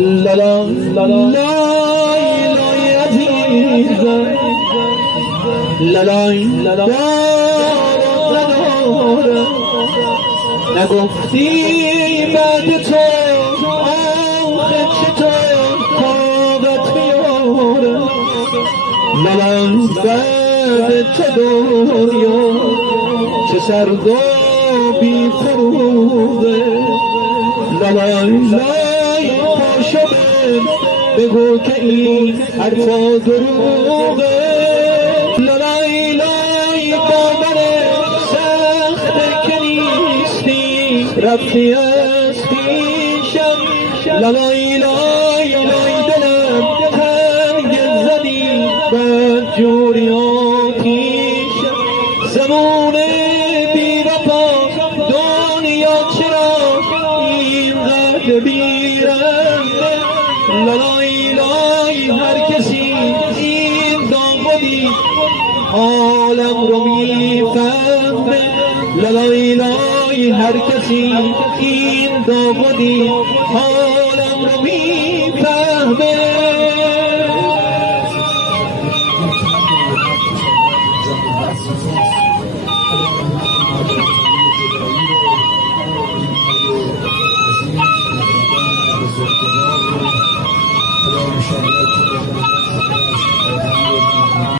لالا لای عزیزم لالای دارم نگفتی بعد تو آخه چطور کاغت میارم لالای بعد تو دنیا چه سرد و بی فروغه لالای پاشو بگو که این حرفا دروغه لالای با من سخت که نیستی رفتی از پیشم لالای دلم تنگ زدی بد جوری آتیشم زمان بی وفا دنیا چرا اینقدر بیرنده لالای هر کسی این دامادی حالم رو میفهمه لالای هر کسی این دامادی حالم رو میفهمه